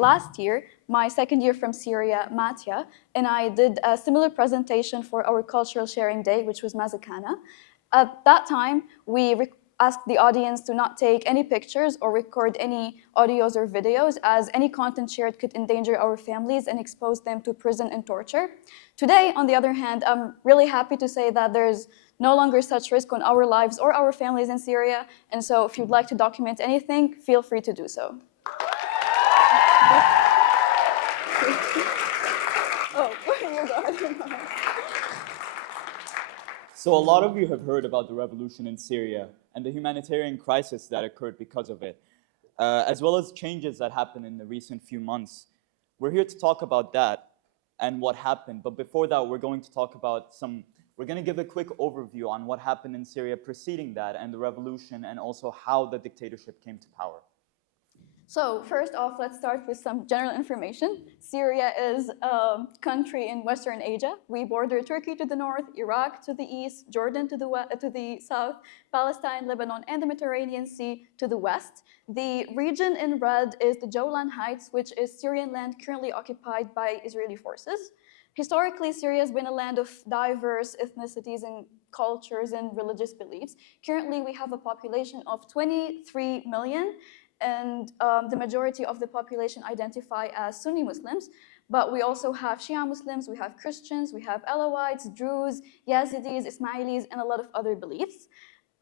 last year, my second year from Syria, Matya, and I did a similar presentation for our cultural sharing day, which was Mazakana. At that time, we asked the audience to not take any pictures or record any audios or videos, as any content shared could endanger our families and expose them to prison and torture. Today, on the other hand, I'm really happy to say that there's no longer such risk on our lives or our families in Syria, and so if you'd like to document anything, feel free to do so. Oh, you go ahead. So a lot of you have heard about the revolution in Syria and the humanitarian crisis that occurred because of it, as well as changes that happened in the recent few months. We're here to talk about that and what happened, but before that, we're going to give a quick overview on what happened in Syria preceding that and the revolution, and also how the dictatorship came to power. So first off, let's start with some general information. Syria is a country in Western Asia. We border Turkey to the north, Iraq to the east, Jordan to the south, Palestine, Lebanon, and the Mediterranean Sea to the west. The region in red is the Golan Heights, which is Syrian land currently occupied by Israeli forces. Historically, Syria has been a land of diverse ethnicities and cultures and religious beliefs. Currently, we have a population of 23 million, and the majority of the population identify as Sunni Muslims, but we also have Shia Muslims, we have Christians, we have Alawites, Druze, Yazidis, Ismailis, and a lot of other beliefs.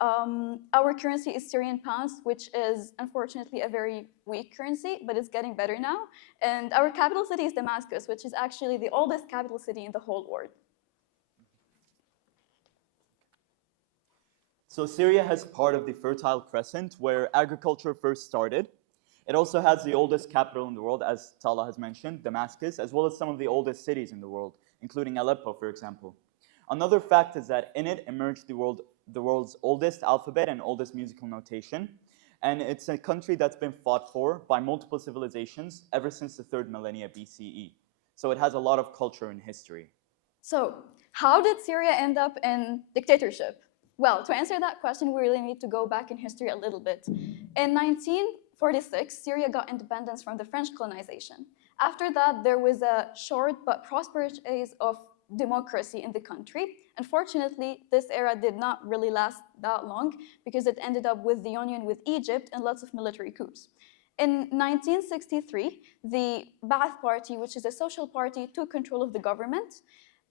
Our currency is Syrian pounds, which is unfortunately a very weak currency, but it's getting better now. And our capital city is Damascus, which is actually the oldest capital city in the whole world. So Syria has part of the Fertile Crescent where agriculture first started. It also has the oldest capital in the world, as Tala has mentioned, Damascus, as well as some of the oldest cities in the world, including Aleppo, for example. Another fact is that in it emerged the world's oldest alphabet and oldest musical notation. And it's a country that's been fought for by multiple civilizations ever since the 3rd millennia BCE. So it has a lot of culture and history. So how did Syria end up in dictatorship? Well, to answer that question, we really need to go back in history a little bit. In 1946, Syria got independence from the French colonization. After that, there was a short but prosperous phase of democracy in the country. Unfortunately, this era did not really last that long because it ended up with the union with Egypt and lots of military coups. In 1963, the Ba'ath Party, which is a social party, took control of the government.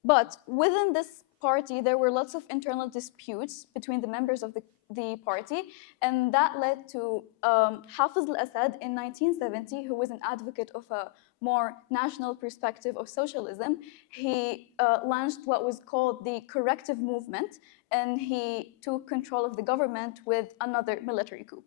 But within this party, there were lots of internal disputes between the members of the party, and that led to Hafiz al-Assad in 1970, who was an advocate of a more national perspective of socialism. He launched what was called the corrective movement, and he took control of the government with another military coup.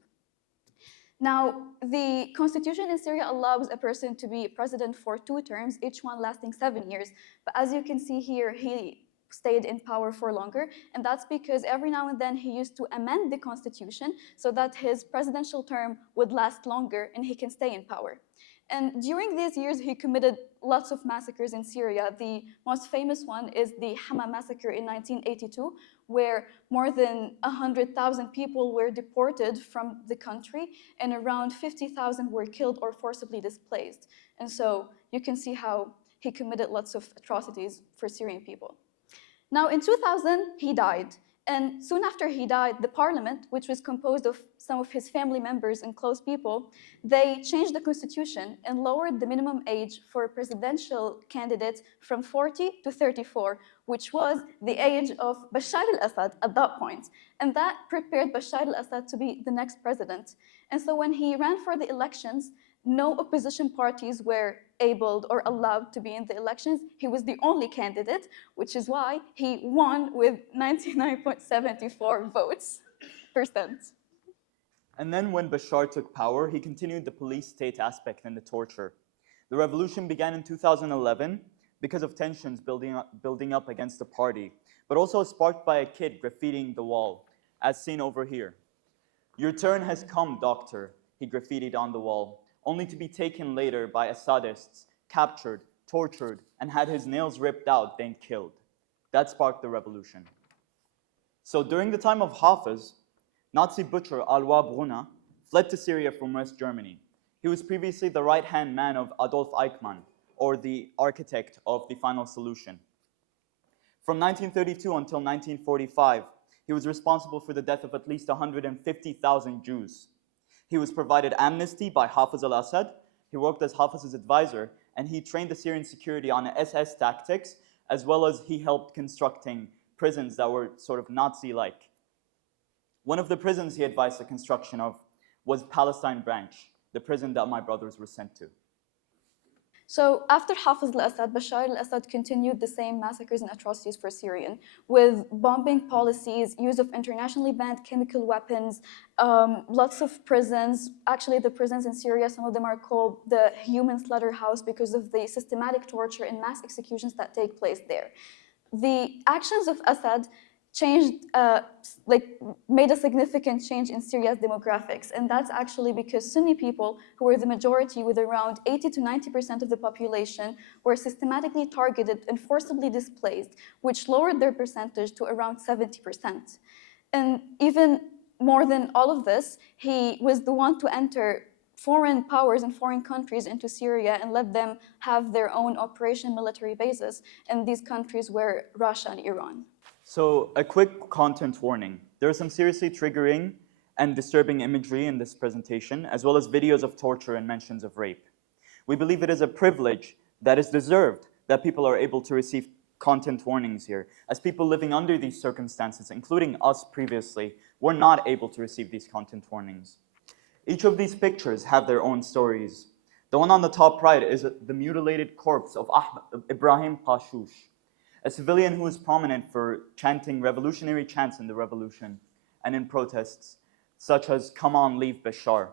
Now, the constitution in Syria allows a person to be president for 2 terms, each one lasting 7 years. But as you can see here, he stayed in power for longer, and that's because every now and then he used to amend the constitution so that his presidential term would last longer and he can stay in power. And during these years, he committed lots of massacres in Syria. The most famous one is the Hama massacre in 1982, where more than 100,000 people were deported from the country, and around 50,000 were killed or forcibly displaced. And so you can see how he committed lots of atrocities for Syrian people. Now, in 2000, he died. And soon after he died, the parliament, which was composed of some of his family members and close people, they changed the constitution and lowered the minimum age for presidential candidates from 40 to 34, which was the age of Bashar al-Assad at that point. And that prepared Bashar al-Assad to be the next president. And so when he ran for the elections, no opposition parties were able or allowed to be in the elections. He was the only candidate, which is why he won with 99.74 votes percent. And then when Bashar took power, he continued the police state aspect and the torture. The revolution began in 2011 because of tensions building up against the party, but also sparked by a kid graffitiing the wall, as seen over here. "Your turn has come, doctor," he graffitied on the wall, only to be taken later by Assadists, captured, tortured, and had his nails ripped out, then killed. That sparked the revolution. So during the time of Hafiz, Nazi butcher Alwa Bruna fled to Syria from West Germany. He was previously the right-hand man of Adolf Eichmann, or the architect of the final solution. From 1932 until 1945, he was responsible for the death of at least 150,000 Jews. He was provided amnesty by Hafez al-Assad. He worked as Hafez's advisor, and he trained the Syrian security on SS tactics, as well as he helped constructing prisons that were sort of Nazi-like. One of the prisons he advised the construction of was Palestine Branch, the prison that my brothers were sent to. So after Hafez al-Assad, Bashar al-Assad continued the same massacres and atrocities for Syrian, with bombing policies, use of internationally banned chemical weapons, lots of prisons. Actually, the prisons in Syria, some of them are called the human slaughterhouse because of the systematic torture and mass executions that take place there. The actions of Assad changed, made a significant change in Syria's demographics. And that's actually because Sunni people, who were the majority with around 80 to 90% of the population, were systematically targeted and forcibly displaced, which lowered their percentage to around 70%. And even more than all of this, he was the one to enter foreign powers and foreign countries into Syria and let them have their own operation military bases. And these countries were Russia and Iran. So, a quick content warning. There are some seriously triggering and disturbing imagery in this presentation, as well as videos of torture and mentions of rape. We believe it is a privilege that is deserved that people are able to receive content warnings here, as people living under these circumstances, including us previously, were not able to receive these content warnings. Each of these pictures have their own stories. The one on the top right is the mutilated corpse of Ibrahim Pashush, a civilian who was prominent for chanting revolutionary chants in the revolution and in protests, such as "Come on, leave Bashar."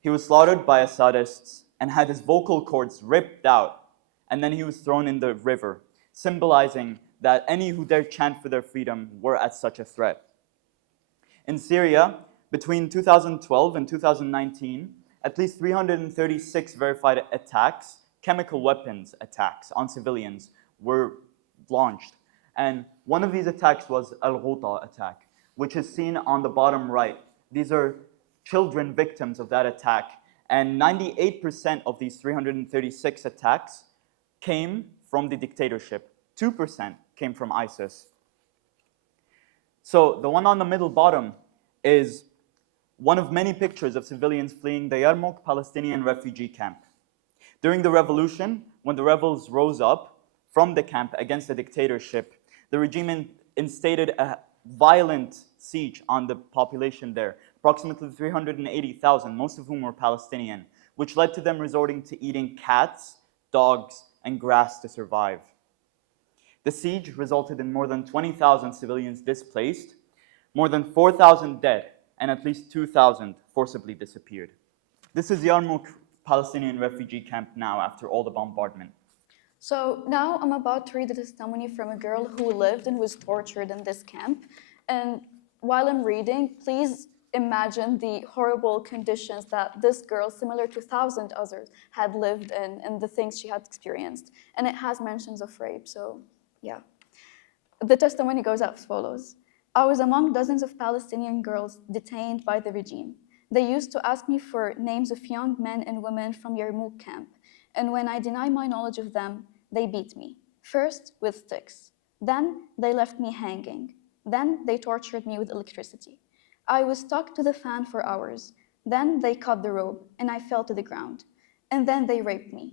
He was slaughtered by Assadists and had his vocal cords ripped out, and then he was thrown in the river, symbolizing that any who dare chant for their freedom were at such a threat. In Syria, between 2012 and 2019, at least 336 verified attacks, chemical weapons attacks on civilians, were launched. And one of these attacks was Al-Ghouta attack, which is seen on the bottom right. These are children victims of that attack. And 98% of these 336 attacks came from the dictatorship. 2% came from ISIS. So the one on the middle bottom is one of many pictures of civilians fleeing the Yarmouk Palestinian refugee camp. During the revolution, when the rebels rose up from the camp against the dictatorship, the regime instated a violent siege on the population there, approximately 380,000, most of whom were Palestinian, which led to them resorting to eating cats, dogs, and grass to survive. The siege resulted in more than 20,000 civilians displaced, more than 4,000 dead, and at least 2,000 forcibly disappeared. This is Yarmouk Palestinian refugee camp now after all the bombardment. So now I'm about to read a testimony from a girl who lived and was tortured in this camp. And while I'm reading, please imagine the horrible conditions that this girl, similar to 1,000 others, had lived in and the things she had experienced. And it has mentions of rape, so yeah. The testimony goes as follows. I was among dozens of Palestinian girls detained by the regime. They used to ask me for names of young men and women from Yarmouk camp. And when I denied my knowledge of them, they beat me, first with sticks. Then they left me hanging. Then they tortured me with electricity. I was stuck to the fan for hours. Then they cut the rope, and I fell to the ground. And then they raped me.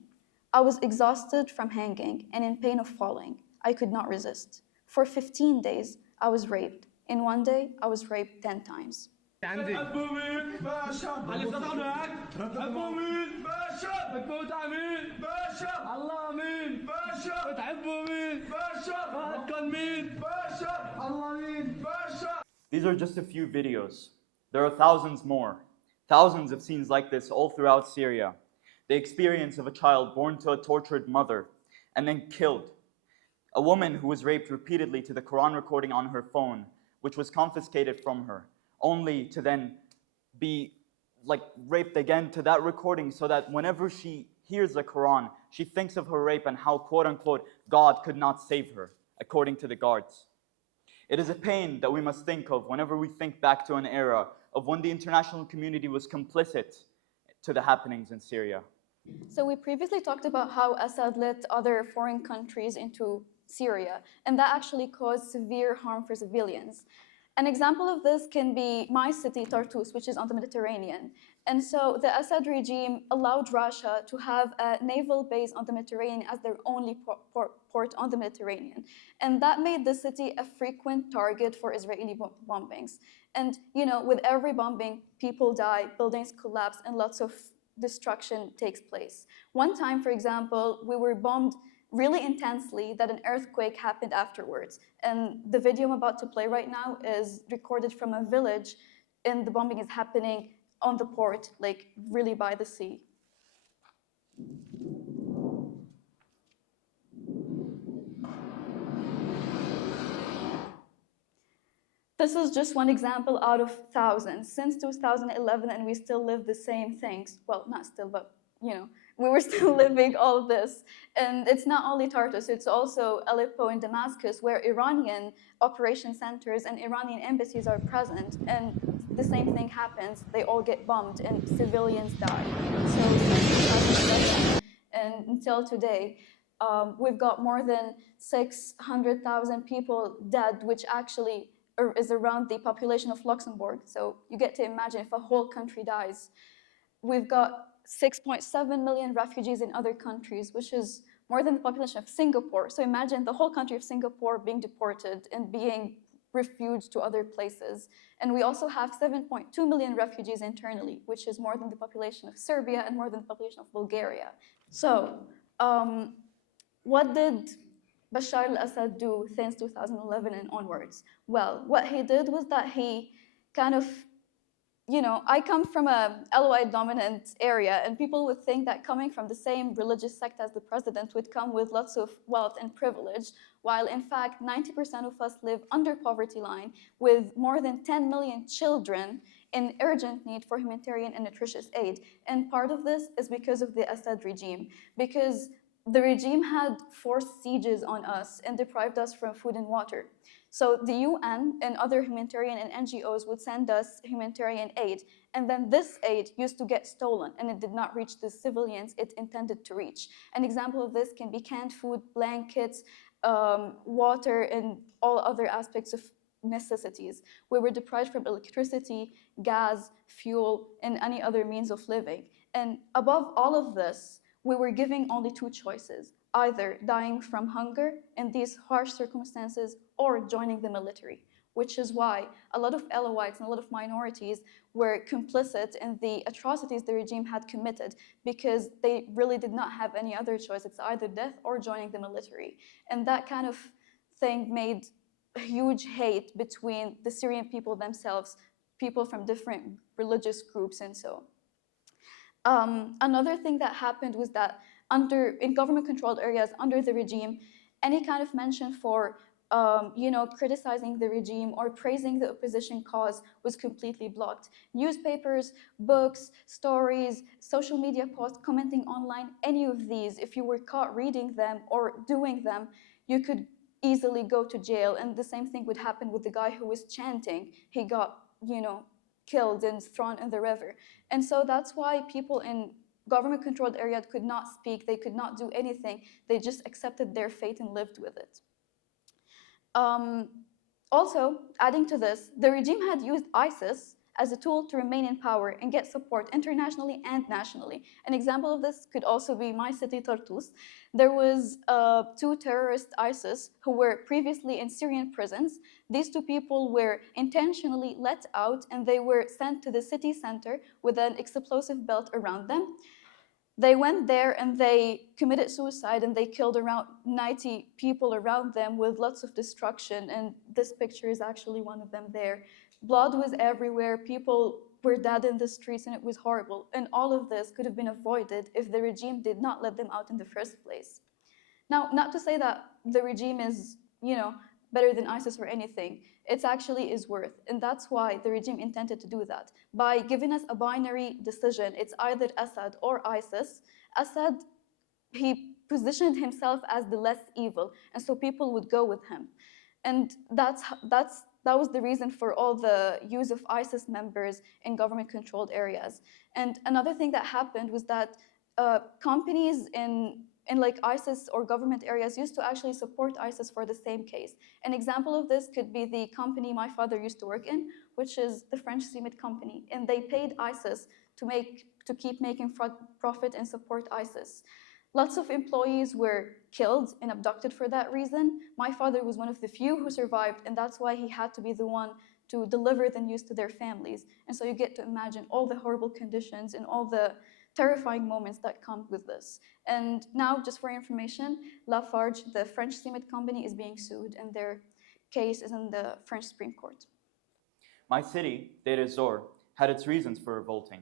I was exhausted from hanging and in pain of falling. I could not resist. For 15 days, I was raped. In one day, I was raped 10 times. عندي حبوا مين باشا علي فتح معك حبوا مين باشا بتموت عمين باشا الله مين باشا بتحبوا مين باشا بدكم مين باشا الله مين باشا. These are just a few videos. There are thousands more. Thousands of scenes like this all throughout Syria. The experience of a child born to a tortured mother and then killed. A woman who was raped repeatedly to the Quran recording on her phone, which was confiscated from her, only to then be raped again to that recording so that whenever she hears the Quran, she thinks of her rape and how, quote unquote, God could not save her, according to the guards. It is a pain that we must think of whenever we think back to an era of when the international community was complicit to the happenings in Syria. So we previously talked about how Assad let other foreign countries into Syria, and that actually caused severe harm for civilians. An example of this can be my city, Tartus, which is on the Mediterranean. And so the Assad regime allowed Russia to have a naval base on the Mediterranean as their only port on the Mediterranean. And that made the city a frequent target for Israeli bombings. And, with every bombing, people die, buildings collapse, and lots of destruction takes place. One time, for example, we were bombed really intensely that an earthquake happened afterwards. And the video I'm about to play right now is recorded from a village, and the bombing is happening on the port, like really by the sea. This is just one example out of thousands. Since 2011, and we still live the same things. Well, not still, but we were still living all of this. And it's not only Tartus, it's also Aleppo and Damascus, where Iranian operation centers and Iranian embassies are present. And the same thing happens. They all get bombed and civilians die. So since 2011 and until today, we've got more than 600,000 people dead, which actually is around the population of Luxembourg. So you get to imagine if a whole country dies. We've got 6.7 million refugees in other countries, which is more than the population of Singapore. So imagine the whole country of Singapore being deported and being refuged to other places. And we also have 7.2 million refugees internally, which is more than the population of Serbia and more than the population of Bulgaria. So what did Bashar al-Assad do since 2011 and onwards? Well, what he did was that he kind of, I come from a Alawite dominant area, and people would think that coming from the same religious sect as the president would come with lots of wealth and privilege, while in fact 90% of us live under poverty line with more than 10 million children in urgent need for humanitarian and nutritious aid. And part of this is because of the Assad regime, because the regime had forced sieges on us and deprived us from food and water. So the UN and other humanitarian and NGOs would send us humanitarian aid, and then this aid used to get stolen, and it did not reach the civilians it intended to reach. An example of this can be canned food, blankets, water, and all other aspects of necessities. We were deprived from electricity, gas, fuel, and any other means of living. And above all of this, we were giving only two choices: either dying from hunger in these harsh circumstances or joining the military, which is why a lot of Alawites and a lot of minorities were complicit in the atrocities the regime had committed, because they really did not have any other choice. It's either death or joining the military. And that kind of thing made a huge hate between the Syrian people themselves, people from different religious groups and so. Another thing that happened was that in government-controlled areas under the regime, any kind of mention for criticizing the regime or praising the opposition cause was completely blocked. Newspapers, books, stories, social media posts, commenting online, any of these, if you were caught reading them or doing them, you could easily go to jail. And the same thing would happen with the guy who was chanting. He got, killed and thrown in the river. And so that's why people in government-controlled areas could not speak, they could not do anything, they just accepted their fate and lived with it. Also, adding to this, the regime had used ISIS as a tool to remain in power and get support internationally and nationally. An example of this could also be my city, Tartus. There was two terrorist ISIS who were previously in Syrian prisons. These two people were intentionally let out, and they were sent to the city center with an explosive belt around them. They went there and they committed suicide, and they killed around 90 people around them with lots of destruction. And this picture is actually one of them there. Blood was everywhere, people were dead in the streets, and it was horrible. And all of this could have been avoided if the regime did not let them out in the first place. Now, not to say that the regime is, better than ISIS or anything. It actually is worse. And that's why the regime intended to do that. By giving us a binary decision, it's either Assad or ISIS. Assad, he positioned himself as the less evil, and so people would go with him. And that's that was the reason for all the use of ISIS members in government-controlled areas. And another thing that happened was that companies in like ISIS or government areas used to actually support ISIS for the same case. An example of this could be the company my father used to work in, which is the French cement company, and they paid ISIS to keep making profit and support ISIS. Lots of employees were killed and abducted for that reason. My father was one of the few who survived, and that's why he had to be the one to deliver the news to their families. And so you get to imagine all the horrible conditions and all the terrifying moments that come with this. And now, just for your information, Lafarge, the French cement company, is being sued, and their case is in the French Supreme Court. My city, Deir ez-Zor, had its reasons for revolting.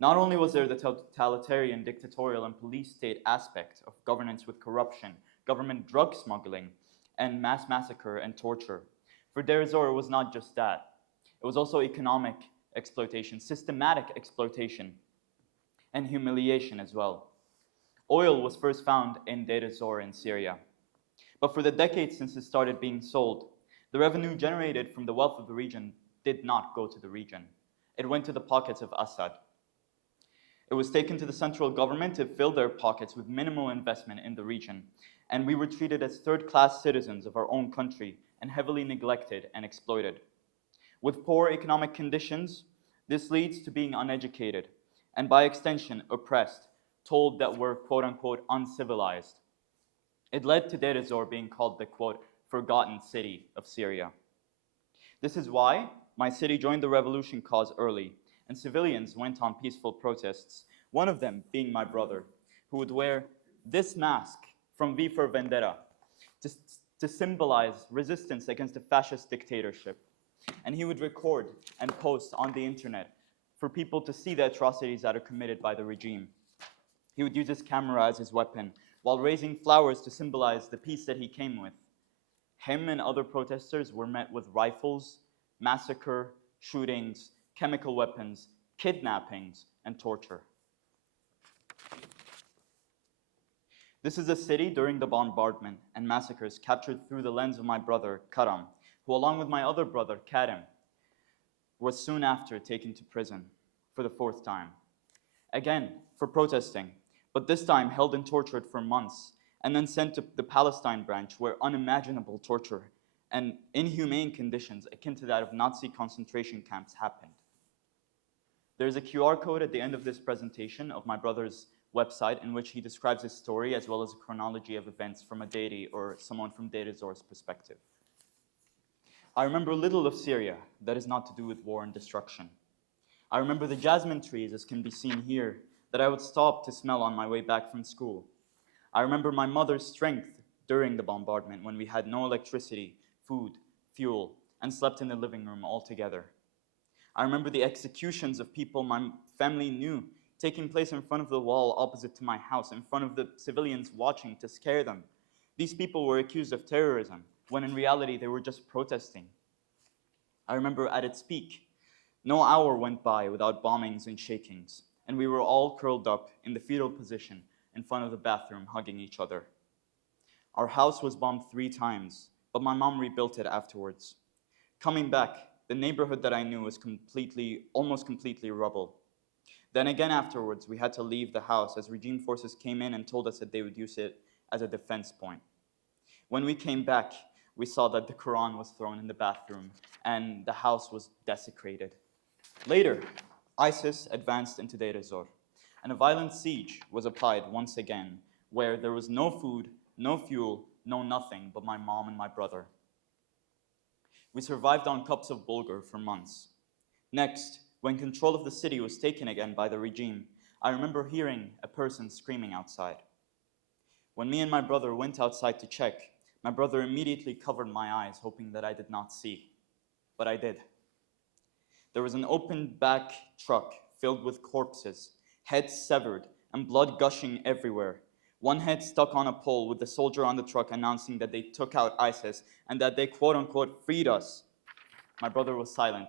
Not only was there the totalitarian, dictatorial, and police state aspect of governance with corruption, government drug smuggling, and mass massacre and torture. For Deir ez-Zor, it was not just that. It was also economic exploitation, systematic exploitation, and humiliation as well. Oil was first found in Deir ez-Zor in Syria. But for the decades since it started being sold, the revenue generated from the wealth of the region did not go to the region. It went to the pockets of Assad. It was taken to the central government to fill their pockets with minimal investment in the region, and we were treated as third-class citizens of our own country and heavily neglected and exploited. With poor economic conditions, this leads to being uneducated, and by extension, oppressed, told that we're quote-unquote uncivilized. It led to Deir ez-Zor being called the quote, forgotten city of Syria. This is why my city joined the revolution cause early, and civilians went on peaceful protests, one of them being my brother, who would wear this mask from V for Vendetta to symbolize resistance against a fascist dictatorship. And he would record and post on the internet for people to see the atrocities that are committed by the regime. He would use his camera as his weapon, while raising flowers to symbolize the peace that he came with. Him and other protesters were met with rifles, massacre, shootings, chemical weapons, kidnappings, and torture. This is a city during the bombardment and massacres captured through the lens of my brother, Karam, who along with my other brother, Karim, was soon after taken to prison for the fourth time. Again, for protesting, but this time held and tortured for months, and then sent to the Palestine branch where unimaginable torture and inhumane conditions akin to that of Nazi concentration camps happened. There's a QR code at the end of this presentation of my brother's website in which he describes his story as well as a chronology of events from a deity or someone from Deir ez-Zor's perspective. I remember little of Syria that is not to do with war and destruction. I remember the jasmine trees, as can be seen here, that I would stop to smell on my way back from school. I remember my mother's strength during the bombardment when we had no electricity, food, fuel, and slept in the living room all together. I remember the executions of people my family knew taking place in front of the wall opposite to my house, in front of the civilians watching to scare them. These people were accused of terrorism, when in reality they were just protesting. I remember at its peak, no hour went by without bombings and shakings, and we were all curled up in the fetal position in front of the bathroom hugging each other. Our house was bombed 3 times, but my mom rebuilt it afterwards. Coming back, the neighborhood that I knew was almost completely rubble. Then again afterwards, we had to leave the house as regime forces came in and told us that they would use it as a defense point. When we came back, we saw that the Quran was thrown in the bathroom and the house was desecrated. Later, ISIS advanced into Deir ez-Zor, and a violent siege was applied once again, where there was no food, no fuel, no nothing but my mom and my brother. We survived on cups of bulgur for months. Next, when control of the city was taken again by the regime, I remember hearing a person screaming outside. When me and my brother went outside to check, my brother immediately covered my eyes, hoping that I did not see. But I did. There was an open back truck filled with corpses, heads severed, and blood gushing everywhere. One head stuck on a pole with the soldier on the truck announcing that they took out ISIS and that they quote-unquote freed us. My brother was silent.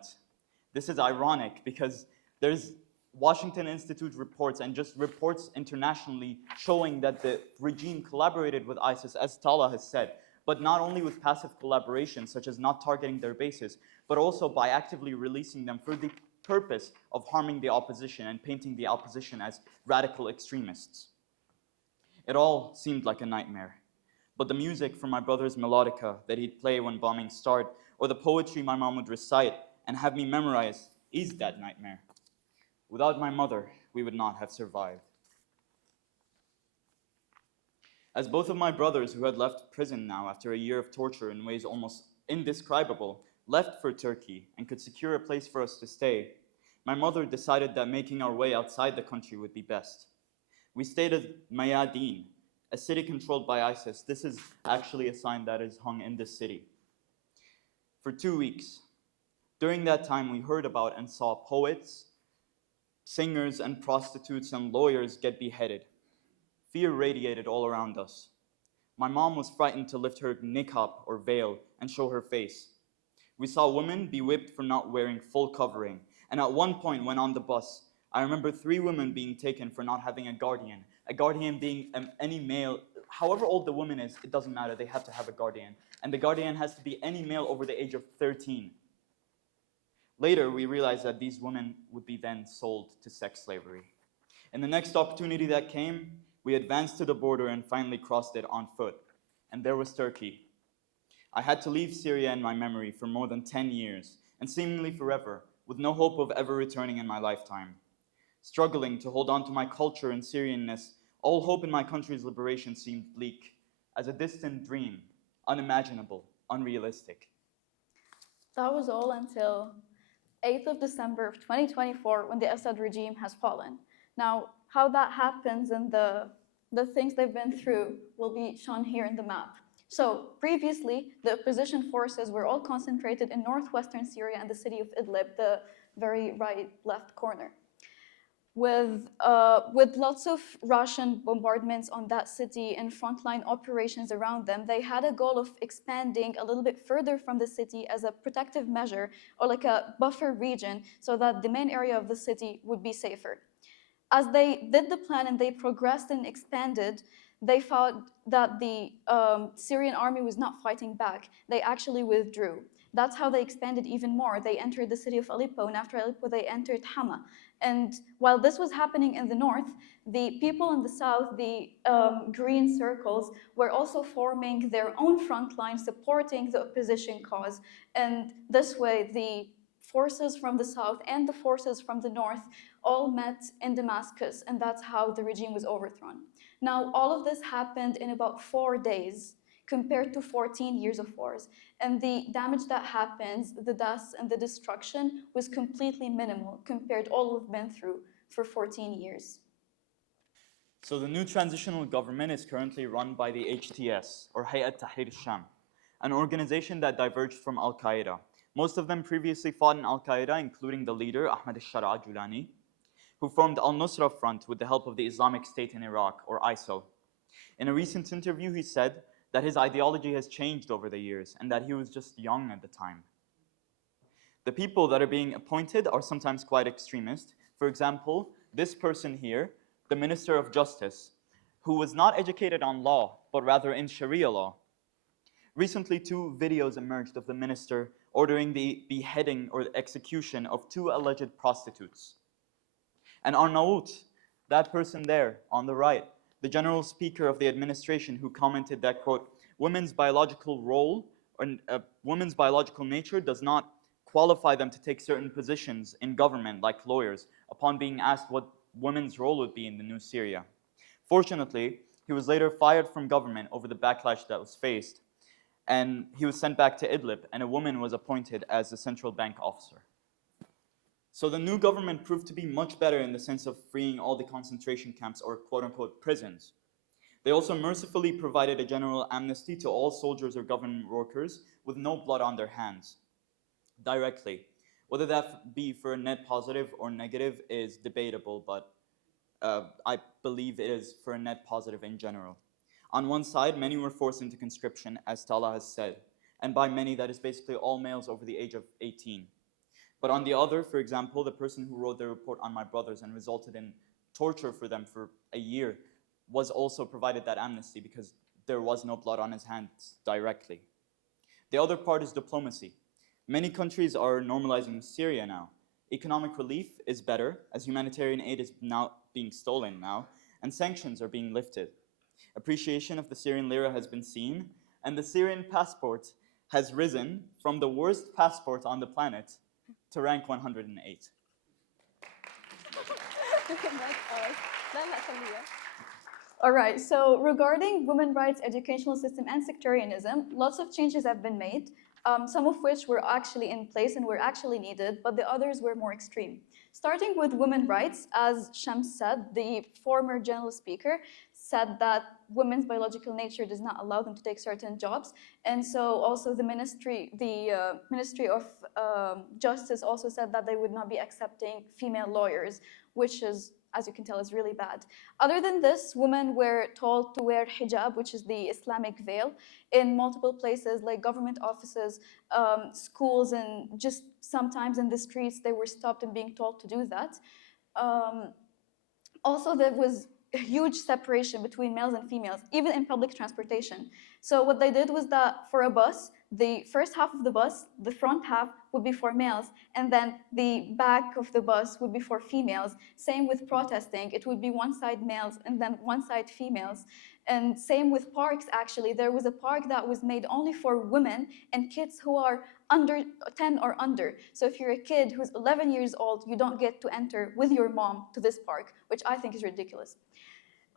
This is ironic because there's Washington Institute reports and just reports internationally showing that the regime collaborated with ISIS, as Tala has said, but not only with passive collaboration, such as not targeting their bases, but also by actively releasing them for the purpose of harming the opposition and painting the opposition as radical extremists. It all seemed like a nightmare. But the music from my brother's melodica that he'd play when bombings start, or the poetry my mom would recite and have me memorize, eased that nightmare. Without my mother, we would not have survived. As both of my brothers, who had left prison now after a year of torture in ways almost indescribable, left for Turkey and could secure a place for us to stay, my mother decided that making our way outside the country would be best. We stayed at Mayadin, a city controlled by ISIS. This is actually a sign that is hung in this city. For 2 weeks. During that time, we heard about and saw poets, singers, and prostitutes and lawyers get beheaded. Fear radiated all around us. My mom was frightened to lift her niqab or veil and show her face. We saw women be whipped for not wearing full covering. And at one point, when on the bus, I remember 3 women being taken for not having a guardian being any male. However old the woman is, it doesn't matter, they have to have a guardian. And the guardian has to be any male over the age of 13. Later, we realized that these women would be then sold to sex slavery. In the next opportunity that came, we advanced to the border and finally crossed it on foot. And there was Turkey. I had to leave Syria in my memory for more than 10 years, and seemingly forever, with no hope of ever returning in my lifetime. Struggling to hold on to my culture and Syrianness, all hope in my country's liberation seemed bleak, as a distant dream, unimaginable, unrealistic. That was all until 8th of December of 2024, when the Assad regime has fallen. Now, how that happens and the things they've been through will be shown here in the map. So previously, the opposition forces were all concentrated in northwestern Syria and the city of Idlib, the very right-left corner. With lots of Russian bombardments on that city and frontline operations around them, they had a goal of expanding a little bit further from the city as a protective measure, or like a buffer region, so that the main area of the city would be safer. As they did the plan and they progressed and expanded, they found that the Syrian army was not fighting back. They actually withdrew. That's how they expanded even more. They entered the city of Aleppo, and after Aleppo, they entered Hama. And while this was happening in the north, the people in the south, the green circles, were also forming their own front line, supporting the opposition cause. And this way, the forces from the south and the forces from the north all met in Damascus, and that's how the regime was overthrown. Now, all of this happened in about 4 days, compared to 14 years of wars. And the damage that happens, the deaths and the destruction, was completely minimal compared to all we've been through for 14 years. So the new transitional government is currently run by the HTS, or Hayat Tahrir al-Sham, an organization that diverged from Al-Qaeda. Most of them previously fought in Al-Qaeda, including the leader, Ahmad al-Shara Julani, who formed Al-Nusra Front with the help of the Islamic State in Iraq, or ISIL. In a recent interview, he said that his ideology has changed over the years and that he was just young at the time. The people that are being appointed are sometimes quite extremist. For example, this person here, the Minister of Justice, who was not educated on law, but rather in Sharia law. Recently, 2 videos emerged of the minister ordering the beheading or the execution of 2 alleged prostitutes. And Arnaout, that person there on the right, the general speaker of the administration, who commented that, quote, women's biological role or women's biological nature does not qualify them to take certain positions in government, like lawyers, upon being asked what women's role would be in the new Syria. Fortunately, he was later fired from government over the backlash that was faced, and he was sent back to Idlib, and a woman was appointed as the central bank officer. So the new government proved to be much better in the sense of freeing all the concentration camps, or quote-unquote prisons. They also mercifully provided a general amnesty to all soldiers or government workers with no blood on their hands, directly. Whether that be for a net positive or negative is debatable, but I believe it is for a net positive in general. On one side, many were forced into conscription, as Tala has said, and by many, that is basically all males over the age of 18. But on the other, for example, the person who wrote the report on my brothers and resulted in torture for them for a year was also provided that amnesty because there was no blood on his hands directly. The other part is diplomacy. Many countries are normalizing Syria now. Economic relief is better, as humanitarian aid is now being stolen now, and sanctions are being lifted. Appreciation of the Syrian lira has been seen, and the Syrian passport has risen from the worst passport on the planet to rank 108. All right, so regarding women's rights, educational system, and sectarianism, lots of changes have been made, some of which were actually in place and were actually needed, but the others were more extreme. Starting with women's rights, as Shams said, the former general speaker said that women's biological nature does not allow them to take certain jobs, and so also the Ministry of Justice also said that they would not be accepting female lawyers, which is, as you can tell, is really bad. Other than this, women were told to wear hijab, which is the Islamic veil, in multiple places like government offices, schools, and just sometimes in the streets they were stopped and being told to do that. Also, there was a huge separation between males and females, even in public transportation. So what they did was that for a bus, the first half of the bus, the front half, would be for males, and then the back of the bus would be for females. Same with protesting. It would be one side males and then one side females. And same with parks, actually. There was a park that was made only for women and kids who are under 10 or under. So if you're a kid who's 11 years old, you don't get to enter with your mom to this park, which I think is ridiculous.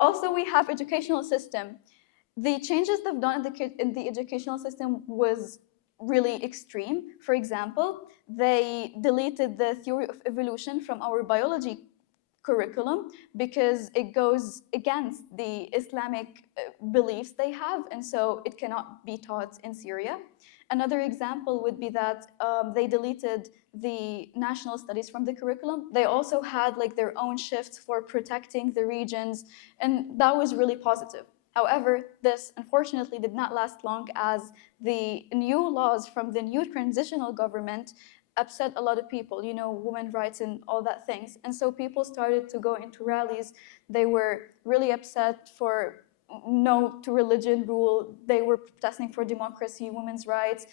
Also, we have educational system. The changes they've done in the educational system was really extreme. For example, they deleted the theory of evolution from our biology curriculum because it goes against the Islamic beliefs they have, and so it cannot be taught in Syria. Another example would be that they deleted the national studies from the curriculum. They also had like their own shifts for protecting the regions, and that was really positive. However, this unfortunately did not last long, as the new laws from the new transitional government upset a lot of people, you know, women's rights and all that things. And so people started to go into rallies. They were really upset for no to religion rule. They were protesting for democracy, women's rights,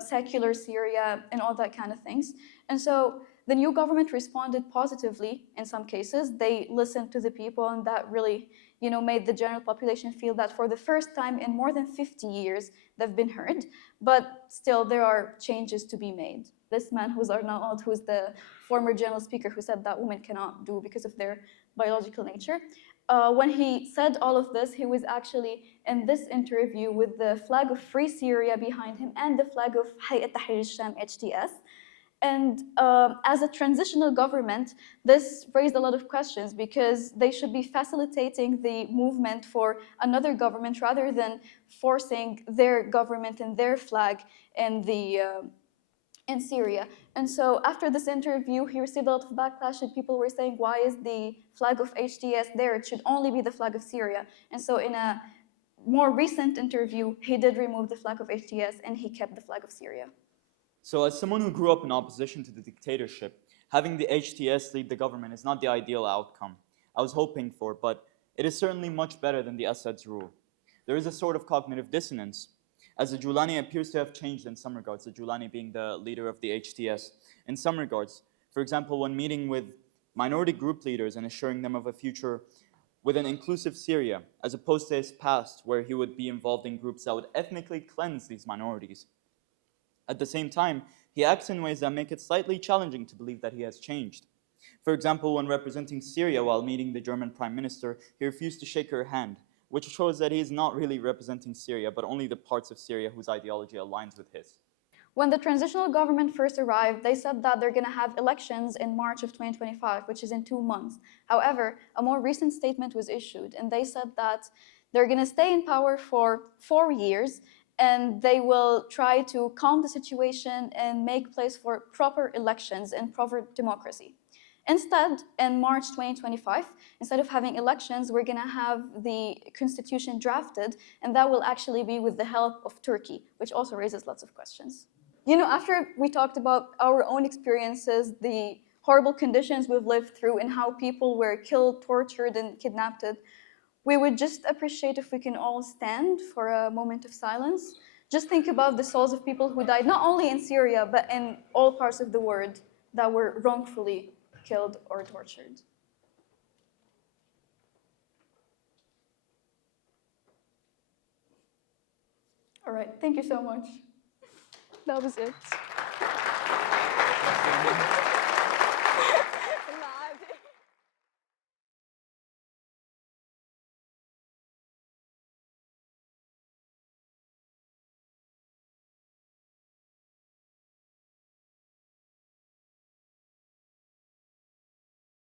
secular Syria, and all that kind of things. And so the new government responded positively in some cases. They listened to the people, and that really, you know, made the general population feel that for the first time in more than 50 years, they've been heard. But still, there are changes to be made. This man, who's Arnaud, who's the former general speaker who said that women cannot do because of their biological nature, when he said all of this, he was actually in this interview with the flag of Free Syria behind him and the flag of Hayat Tahrir al-Sham, HTS. And as a transitional government, this raised a lot of questions because they should be facilitating the movement for another government rather than forcing their government and their flag in Syria. And so after this interview, he received a lot of backlash, and people were saying, why is the flag of HTS there? It should only be the flag of Syria. And so in a more recent interview, he did remove the flag of HTS and he kept the flag of Syria. So as someone who grew up in opposition to the dictatorship, having the HTS lead the government is not the ideal outcome I was hoping for, but it is certainly much better than the Assad's rule. There is a sort of cognitive dissonance, as the Julani appears to have changed in some regards, the Julani being the leader of the HTS. In some regards, for example, when meeting with minority group leaders and assuring them of a future with an inclusive Syria, as opposed to his past, where he would be involved in groups that would ethnically cleanse these minorities. At the same time, he acts in ways that make it slightly challenging to believe that he has changed. For example, when representing Syria while meeting the German Prime Minister, he refused to shake her hand, which shows that he is not really representing Syria, but only the parts of Syria whose ideology aligns with his. When the transitional government first arrived, they said that they're going to have elections in March of 2025, which is in 2 months. However, a more recent statement was issued, and they said that they're going to stay in power for 4 years, and they will try to calm the situation and make place for proper elections and proper democracy. Instead, in March 2025, instead of having elections, we're going to have the constitution drafted, and that will actually be with the help of Turkey, which also raises lots of questions. You know, after we talked about our own experiences, the horrible conditions we've lived through, and how people were killed, tortured, and kidnapped, we would just appreciate if we can all stand for a moment of silence. Just think about the souls of people who died not only in Syria, but in all parts of the world that were wrongfully killed or tortured. All right, thank you so much. That was it.